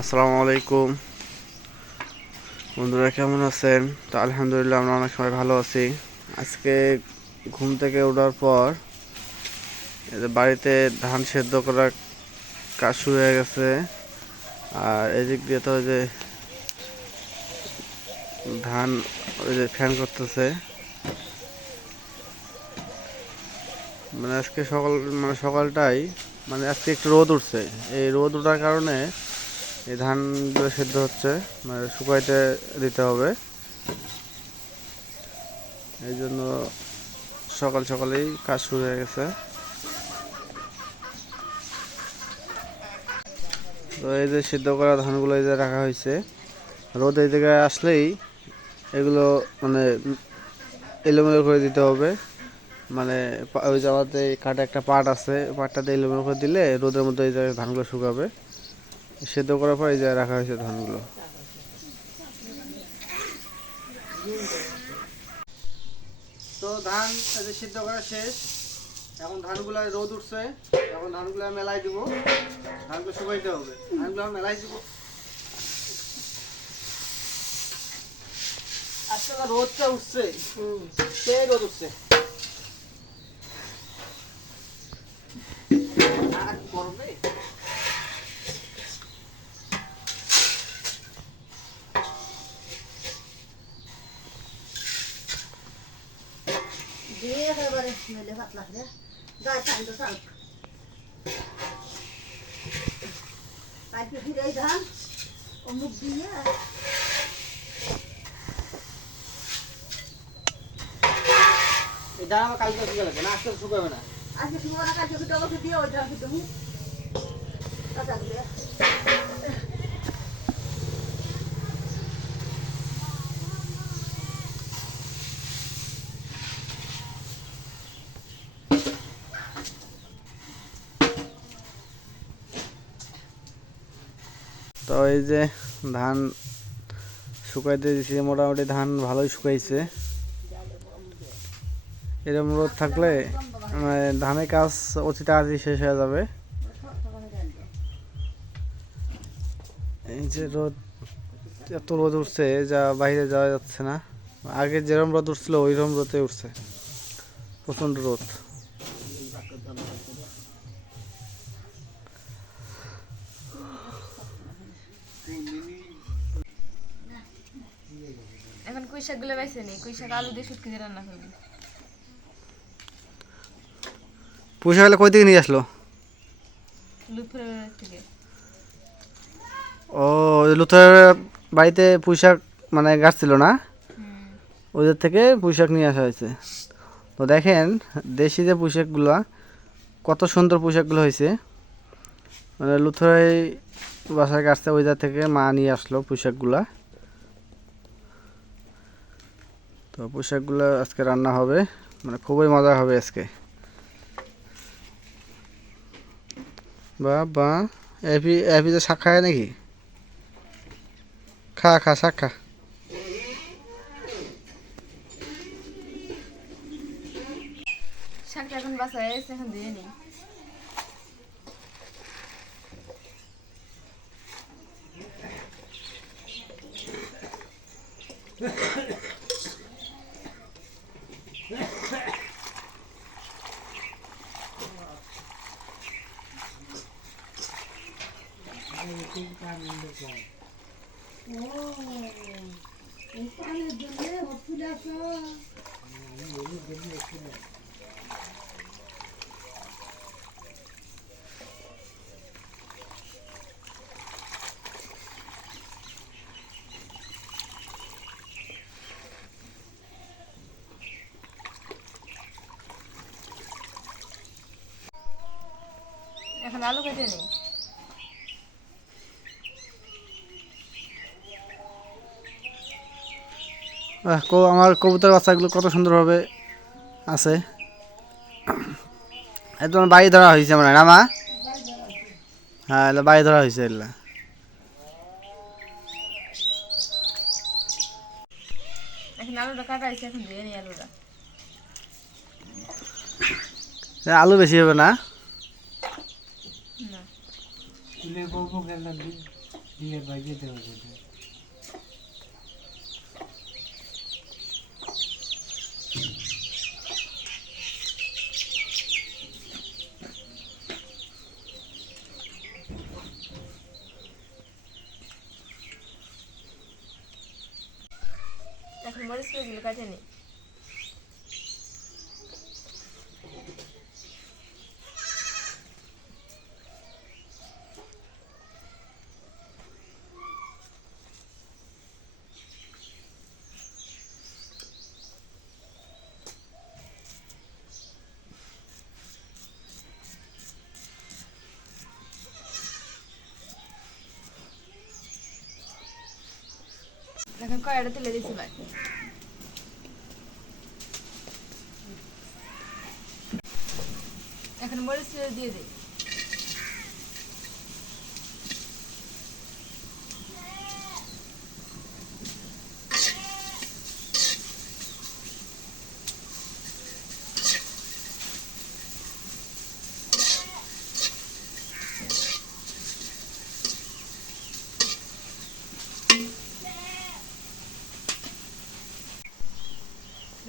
আসসালামু আলাইকুম। বন্ধুরা, কেমন আছেন? তো আলহামদুলিল্লাহ আমরা অনেক সময় ভালো আছি। আজকে ঘুম থেকে ওঠার পর বাড়িতে ধান সেদ্ধ করা কাজ শুরু হয়ে গেছে। আর এদিক দিয়ে তো যে ধান ওই যে ফ্যান করতেছে। মানে আজকে সকাল মানে সকালটাই মানে আজকে একটু রোদ উঠছে। এই রোদ ওঠার কারণে এই ধানগুলো সেদ্ধ হচ্ছে মানে শুকাইতে দিতে হবে। এই জন্য সকাল সকালেই কাজ শুরু হয়ে গেছে। তো এই যে সিদ্ধ করা ধানগুলো এই যে রাখা হয়েছে, রোদ এই জায়গায় আসলেই এগুলো মানে এলোমেলো করে দিতে হবে। মানে ওই জায়গাতে কাটা একটা পাট আছে পাটটাতে এলোমেলো করে দিলে রোদের মধ্যে এই জায়গায় ধানগুলো শুকাবে। সেদ্ধ করার পর এই জায়গায় রাখা হয়েছে ধানগুলো। তো ধান যে সিদ্ধ করা শেষ। এখন ধানগুলো রোদ উঠছে। এখন ধানগুলো মেলাই দিব। ধানগুলো শুকাইতে হবে। ধানগুলো মেলাই দিব। আজকে রোদটা উঠছে। সেই রোদ উঠছে। মেলে পাতলা করে গায়ে টানতে থাক তাইকে ফিরে ধান মুখ দিয়ে ধান আমার কালকে শুকাবে লাগবে না আজকে শুকাবে না আজকে তুমি ওরা কাছে ফিটে দিয়ে ওই ধান মুখ কাঁচা দিয়ে এই যে ধান শুকাইতে দিছি, মোটামুটি ধান ভালোই শুকাইছে। এরকম রোদ থাকলে মানে ধানের কাজ অতি তাড়াতাড়ি শেষ হয়ে যাবে। এই যে রোদ, এত রোদ উঠছে, যা বাইরে যাওয়া যাচ্ছে না। আগে যেরকম রোদ উঠছিল ওইরকম রোদে উঠছে। প্রচণ্ড রোদ। গুলো বেছে নেই আলু দিয়ে শুটকি দিয়ে রান্না করবি? পুষে গেলে কই থেকে নিয়ে আসলো? থেকে। ও লুথার বাড়িতে পুঁইশাক মানে গাছ ছিল না। ওদের থেকে পুঁইশাক নিয়ে আসা হয়েছে। তো দেখেন দেশি যে পুঁইশাকগুলো কত সুন্দর পুঁইশাকগুলো হয়েছে। মানে লুথরাই বাসায় গাছতে ওই জায়গা থেকে মা নিয়ে আসলো পুঁইশাকগুলা। তো পুঁইশাকগুলো আজকে রান্না হবে। মানে খুবই মজা হবে আজকে। বা বা এপি এপি তো শাক খায় নাকি? খা খা, শাক খা। শাকটা এখন বাসা হয়ে এখন দিয়ে নেই এখন আলু কেটে নেই আমার কবুতর বাচ্চাগুলো কত সুন্দরভাবে আছে। একদম বাড়ি ধরা হয়েছে মানে না মা? হ্যাঁ এগুলো বাড়ি ধরা হয়েছে এগুলো আলু বেশি হবে না? না। মরিচ পেঁয়াজগুলো কাটে নি এখন কয়টা তুলে দিছি ভাই এখন মরিচ দিয়ে দিই।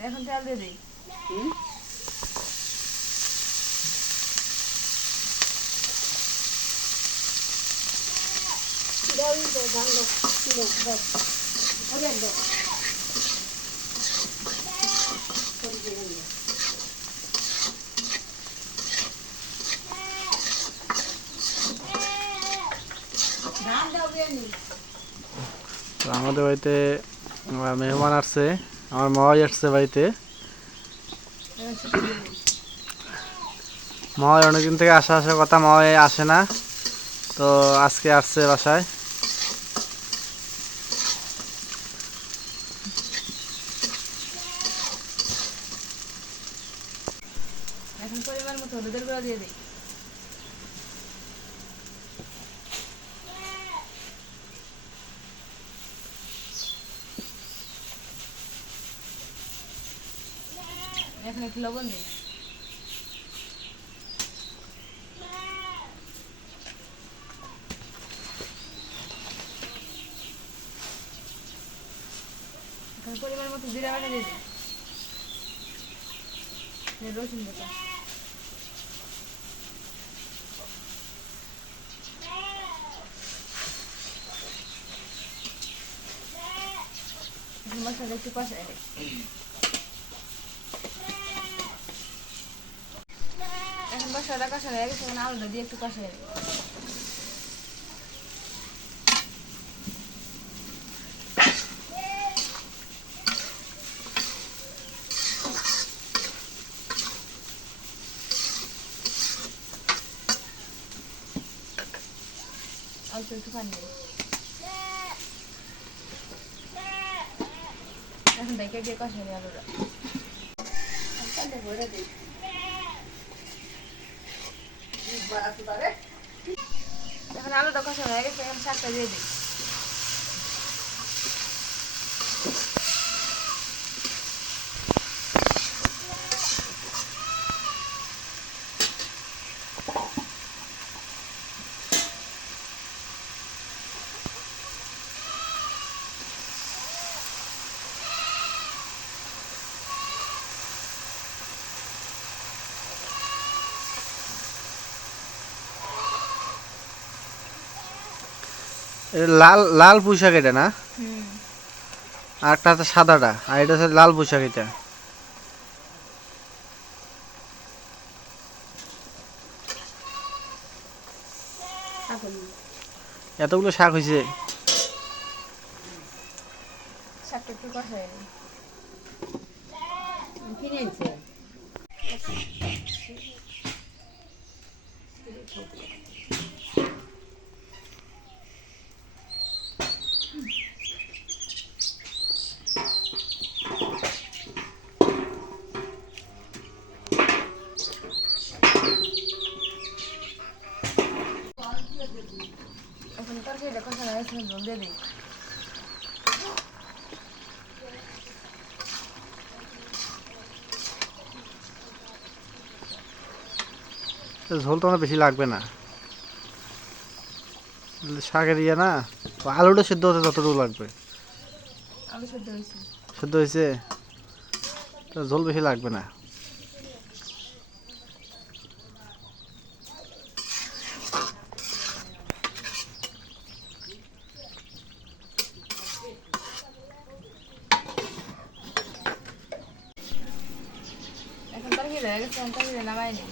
এখন তেল দিয়ে দিই। আমাদের বাড়িতে, আমার মেহমান আসছে, আমার মাওয়াই আসছে বাড়িতে। মাওয়াই অনেকদিন থেকে আসা আসার কথা মাওয়াই আসে না। তো আজকে আসছে বাসায় এখন পরিমাণ মতো হলুদের গুঁড়া দিয়ে দিই এখন একটু লবণ এখন পরিমাণ মতো জিরা বাটা দিয়ে দিই রসুন বাটা। একটু কষাই দিই এখন মশলাটা কষানো হয়ে গেছে আলুটা দিয়ে একটু কষাই অল্প একটু পানি এখন দেখে দিয়ে কষাই আলুটা। এখন আলুটা কষানো হয়ে গেছে এখন শাকটা দিয়ে দিই লাল লাল পোশাক এটা না? আর একটা হচ্ছে সাদাটা আর এটা হচ্ছে লাল পোশাক এটা। এতগুলো শাক হয়েছে। শাকটা একটু কষাই দিই কিনেছে এখন তরকারিটা কষানো হয়ে গেছে জল দিয়ে দিই ঝোল তো আমার বেশি লাগবে না। শাকের ইয়ে না আলুটা সেদ্ধ হতে যতটুকু লাগবে। সেদ্ধ হয়েছে। ঝোল বেশি লাগবে না এখন তার হিরে হয়ে গেছে এখন তার হিরে নামাই নেই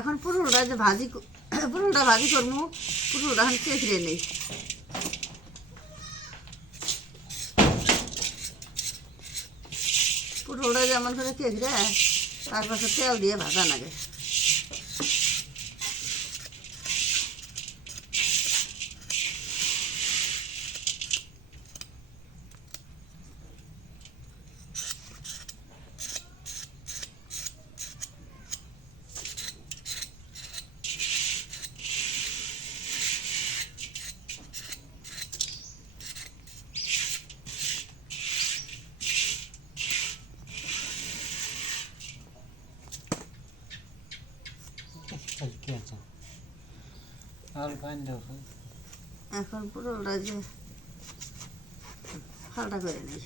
এখন পুরোটা যে ভাজি পুরোটা ভাজি করব পুরোটা এখন চেখড়ে নেই। পুরোটা যেমন করে চেখড়ে তারপর তেল দিয়ে ভাজা লাগে। এখন পুরোটা যে ফালটা করে নেই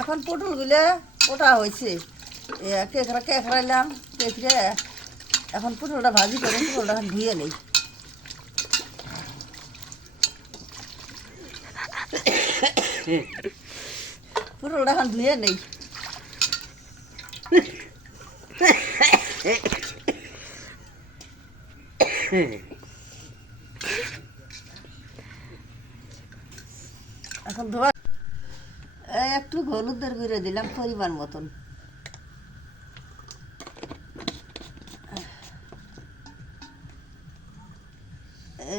এখন পটলগুলো ওটা হয়েছে। কেকড়া, কেকড়াইলাম, কেকড়ে। এখন পটলটা ভাজি করে পটলটা এখন ধুয়ে নেই। পটলটা এখন ধুয়ে নেই। এখন ধোয়া একটু হলুদের গুঁড়ো দিলাম পরিমাণ মতন।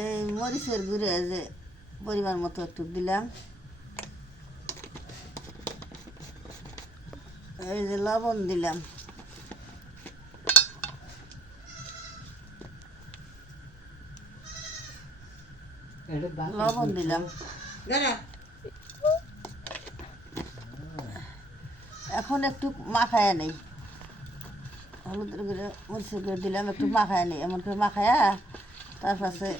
এই মরিচের গুঁড়ো যে পরিমাণ মতো একটু দিলাম। এই যে লবণ দিলাম। লবণ দিলাম। এখন একটু মাখায়া নেই। হলুদের গুঁড়ো, মরিচের গুঁড়ো দিলাম, একটু মাখায়া নেই। এমন করে মাখায়া তারপরে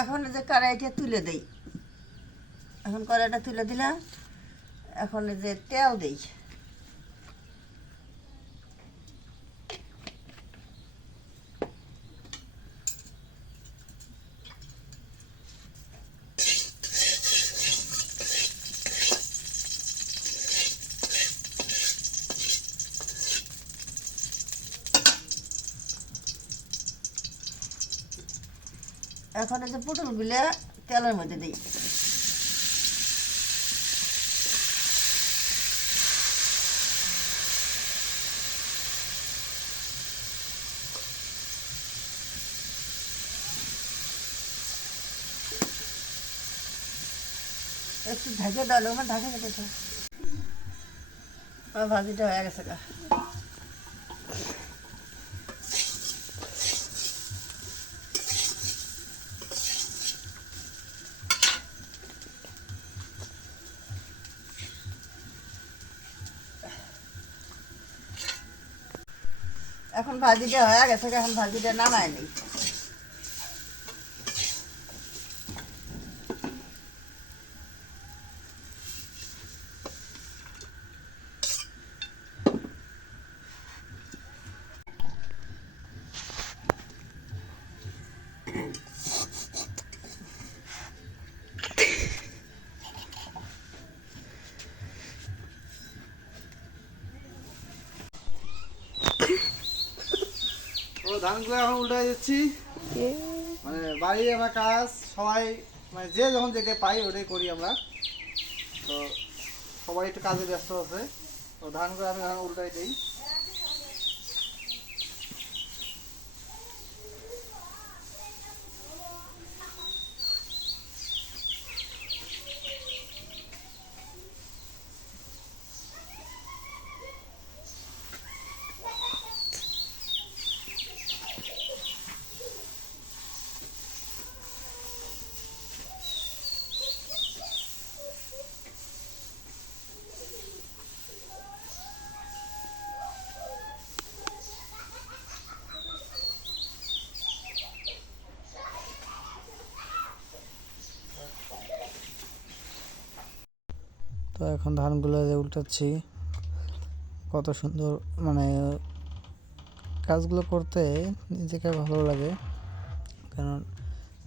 এখন যে কড়াইটা তুলে দেই। এখন কড়াইটা তুলে দিলাম এখন যে তেল দেই। এখন এই যে পটলগুলো তেলের মধ্যে দিই। একটু ঢাকে ডালো আমার ঢাকে রেখেছে আমার ভাজিটা হয়ে গেছে গা। এখন ভাজিটা হয়ে গেছে এখন ভাজিটা নামায় নেই। ধানগুলো এখন উল্টাই দিচ্ছি। মানে বাড়ি আমার কাজ সবাই মানে যে যখন যেতে পাই ওটাই করি আমরা। তো সবাই একটু কাজে ব্যস্ত আছে। তো ধানগুলো আমি এখন উল্টাই দিই। এখন ধানগুলো যে উল্টাচ্ছি, কত সুন্দর মানে কাজগুলো করতে নিজেকে ভালো লাগে। কারণ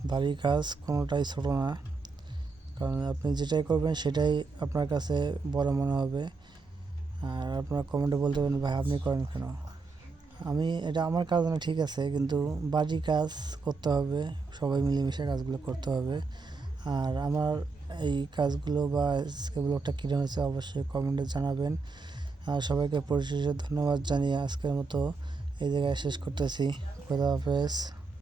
বাড়ির কাজ কোনোটাই ছোটো না। কারণ আপনি যেটাই করবেন সেটাই আপনার কাছে বড় মনে হবে। আর আপনার কমেন্টে বলতে পারেন, ভাই, আপনি করেন কেন? আমি, এটা আমার কাজ না, ঠিক আছে। কিন্তু বাড়ির কাজ করতে হবে, সবাই মিলেমিশে কাজগুলো করতে হবে। আর আমার এই কাজগুলো বা আজকে ব্লগটা কীরকম হয়েছে অবশ্যই কমেন্টে জানাবেন। আর সবাইকে পরিশেষে ধন্যবাদ জানিয়ে আজকের মতো এই জায়গায় শেষ করতেছি। খোদা হাফেজ।